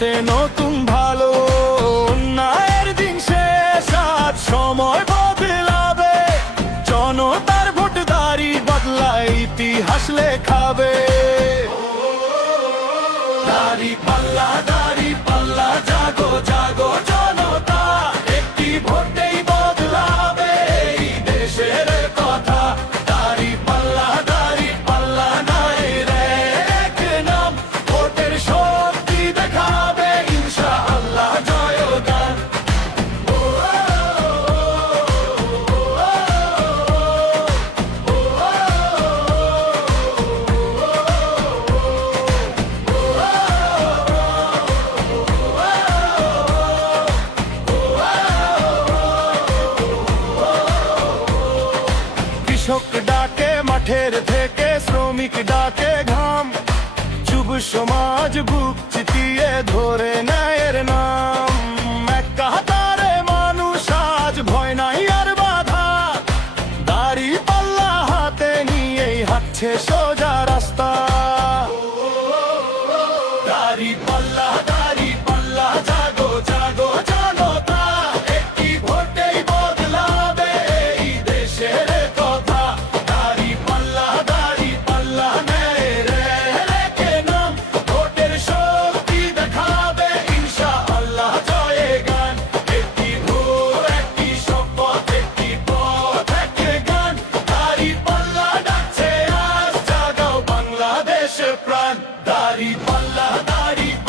আসছে নতুন ভালো অন্যায়ের দিন শেষ, আজ সময় বদলাবে। জনতার ভোট দাঁড়ি বদলায় ইতিহাস লেখাবে। দাড়ি পাল্লা দাড়ি পাল্লা, জাগো জাগো জনতা শ্রমিক ডাকে ঘাম। যুব সমাজ বুক চিতিয়ে ধরে ন্যায়ের নাম। মানুষ আজ ভয় নাই আর বাধা। দাড়ি পাল্লা হাতে নিয়েই সোজা রাস্তা। দাড়ি পাল্লা দাড়ি পাল্লা দাড়ি